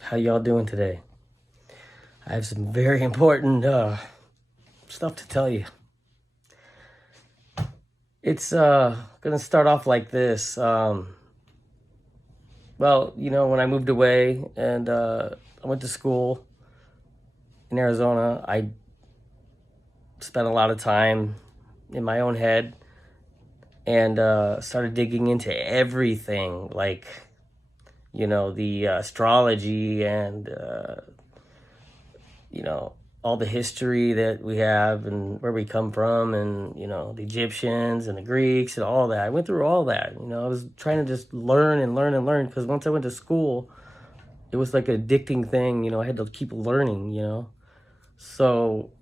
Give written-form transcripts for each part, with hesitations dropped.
How y'all doing today? I have some very important stuff to tell you. It's gonna start off like this. When I moved away and I went to school in Arizona, I spent a lot of time in my own head and started digging into everything, like the astrology and all the history that we have and where we come from, and the Egyptians and the Greeks and all that. I went through all that. I was trying to just learn and learn and learn, because once I went to school, it was like an addicting thing. I had to keep learning. So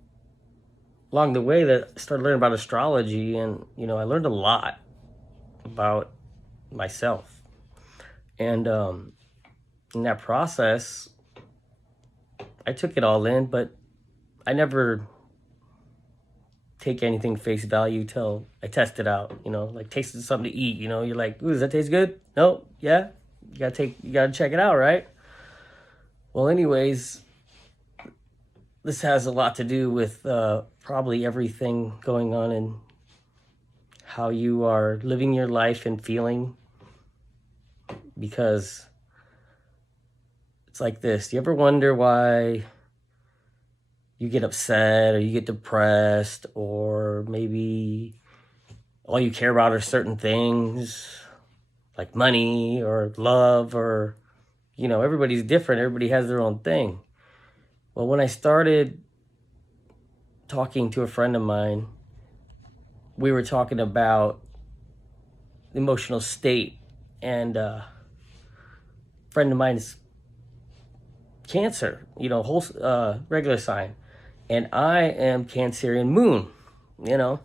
along the way, that I started learning about astrology, and I learned a lot about myself. And in that process, I took it all in, but I never take anything face value till I test it out. Like tasting something to eat. You're like, ooh, does that taste good? No, yeah. You gotta check it out, right? Well, anyways, this has a lot to do with probably everything going on in how you are living your life and feeling. Because it's like this. Do you ever wonder why you get upset or you get depressed, or maybe all you care about are certain things like money or love, or everybody's different, everybody has their own thing. Well, when I started talking to a friend of mine, we were talking about emotional state, and a friend of mine's Cancer, whole regular sign, and I am Cancerian moon, you know,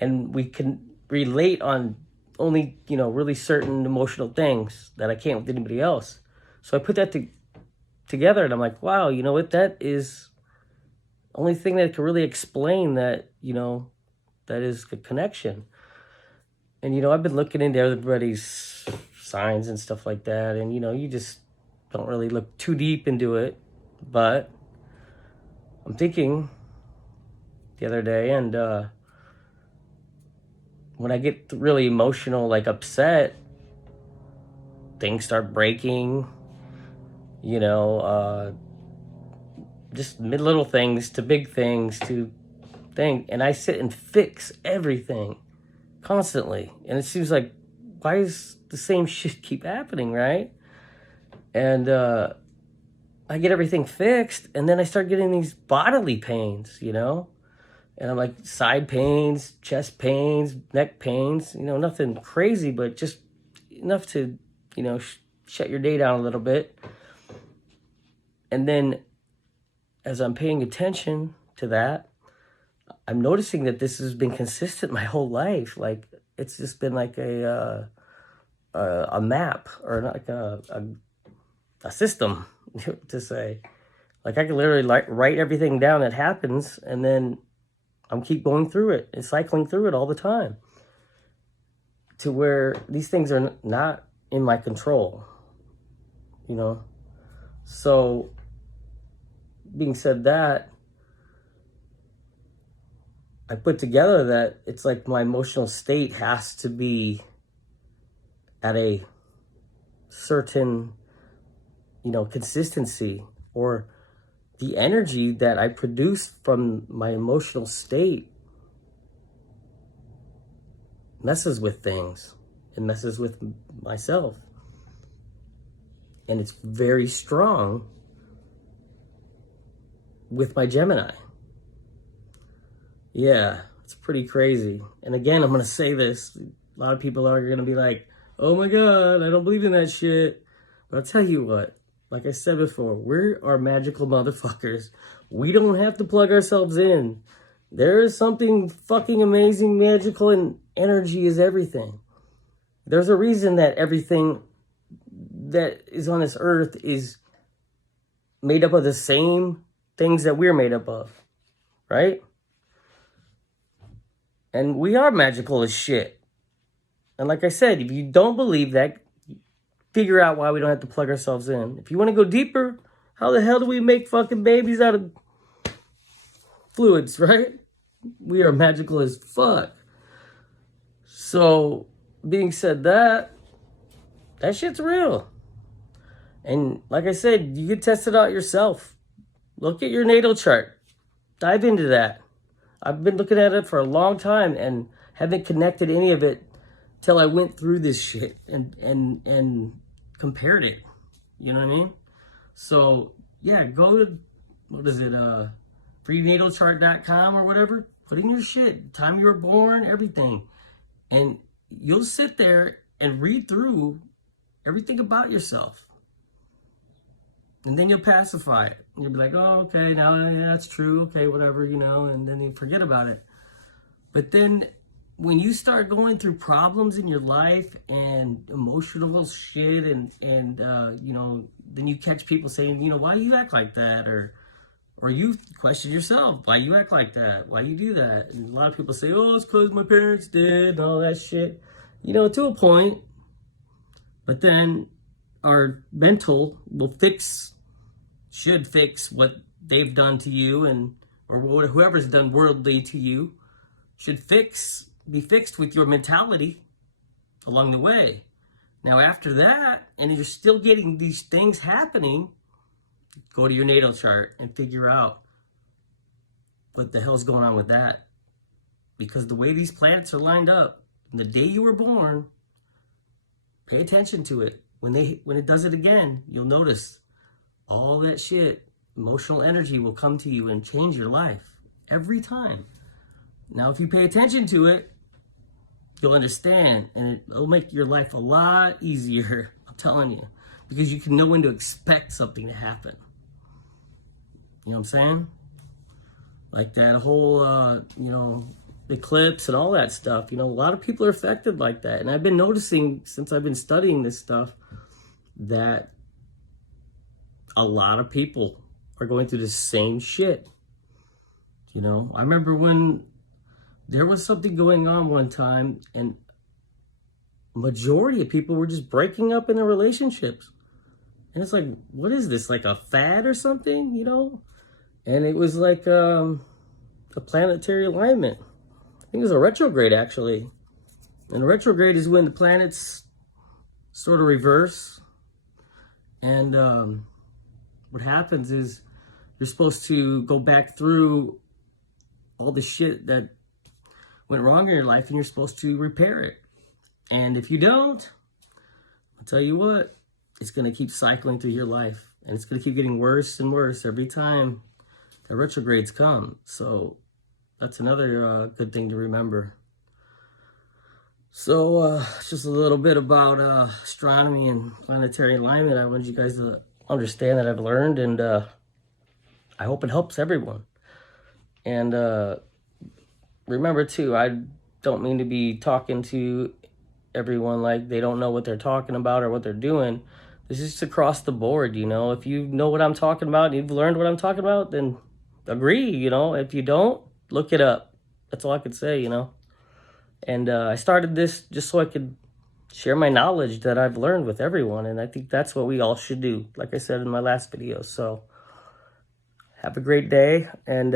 and we can relate on only, really certain emotional things that I can't with anybody else. So I put that together, and I'm like, wow, you know what? That is the only thing that can really explain that, that is a connection. And, I've been looking into everybody's signs and stuff like that. And, you just don't really look too deep into it. But I'm thinking the other day, and when I get really emotional, like upset, things start breaking, just little things to big things to thing. And I sit and fix everything constantly. And it seems like, why does the same shit keep happening, right? And I get everything fixed, and then I start getting these bodily pains, and I'm like, side pains, chest pains, neck pains, nothing crazy, but just enough to, shut your day down a little bit. And then as I'm paying attention to that, I'm noticing that this has been consistent my whole life. Like, it's just been like a map, or like a system to say. Like, I can literally write everything down that happens, and then I'm keep going through it and cycling through it all the time, to where these things are not in my control, So, being said that, I put together that it's like my emotional state has to be at a certain, consistency, or the energy that I produce from my emotional state messes with things. It messes with myself. And it's very strong with my Gemini. Yeah, it's pretty crazy. And again, I'm going to say this. A lot of people are going to be like, oh my God, I don't believe in that shit. But I'll tell you what, like I said before, we are magical motherfuckers. We don't have to plug ourselves in. There is something fucking amazing, magical, and energy is everything. There's a reason that everything that is on this earth is made up of the same things that we're made up of, right? And we are magical as shit. And like I said, if you don't believe that, figure out why we don't have to plug ourselves in. If you want to go deeper, how the hell do we make fucking babies out of fluids, right? We are magical as fuck. So, being said that shit's real. And like I said, you can test it out yourself. Look at your natal chart. Dive into that. I've been looking at it for a long time and haven't connected any of it till I went through this shit and compared it. You know what I mean? So, yeah, go to, what is it, prenatalchart.com or whatever. Put in your shit, time you were born, everything. And you'll sit there and read through everything about yourself. And then you'll pacify it. And you'll be like, oh, okay, now yeah, that's true. Okay, whatever, you know, and then you forget about it. But then when you start going through problems in your life and emotional shit and you know, then you catch people saying, you know, why you act like that? Or you question yourself, why you act like that? Why you do that? And a lot of people say, oh, it's because my parents did and all that shit. You know, to a point. But then our mental will should fix what they've done to you, and or whoever's done worldly to you should be fixed with your mentality along the way. Now after that, and you're still getting these things happening, go to your natal chart and figure out what the hell's going on with that. Because the way these planets are lined up, the day you were born, pay attention to it. When it does it again, you'll notice all that shit, emotional energy will come to you and change your life every time. Now, if you pay attention to it, you'll understand, and it'll make your life a lot easier, I'm telling you, because you can know when to expect something to happen. You know what I'm saying? Like that whole, you know, eclipse and all that stuff. You know, a lot of people are affected like that. And I've been noticing since I've been studying this stuff that a lot of people are going through the same shit. You know, I remember when there was something going on one time and majority of people were just breaking up in their relationships. And it's like, what is this? Like a fad or something, you know? And it was like a planetary alignment. I think it was a retrograde, actually. And a retrograde is when the planets sort of reverse. And what happens is you're supposed to go back through all the shit that went wrong in your life and you're supposed to repair it. And if you don't, I'll tell you what, it's going to keep cycling through your life. And it's going to keep getting worse and worse every time the retrogrades come. So that's another good thing to remember. So just a little bit about astronomy and planetary alignment. I wanted you guys to understand that I've learned, and I hope it helps everyone. And remember too, I don't mean to be talking to everyone like they don't know what they're talking about or what they're doing. This is just across the board, you know. If you know what I'm talking about, you've learned what I'm talking about, then agree, you know. If you don't, look it up. That's all I could say, you know. And I started this just so I could share my knowledge that I've learned with everyone. And I think that's what we all should do, like I said in my last video. So have a great day. And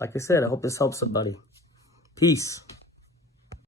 like I said, I hope this helps somebody. Peace.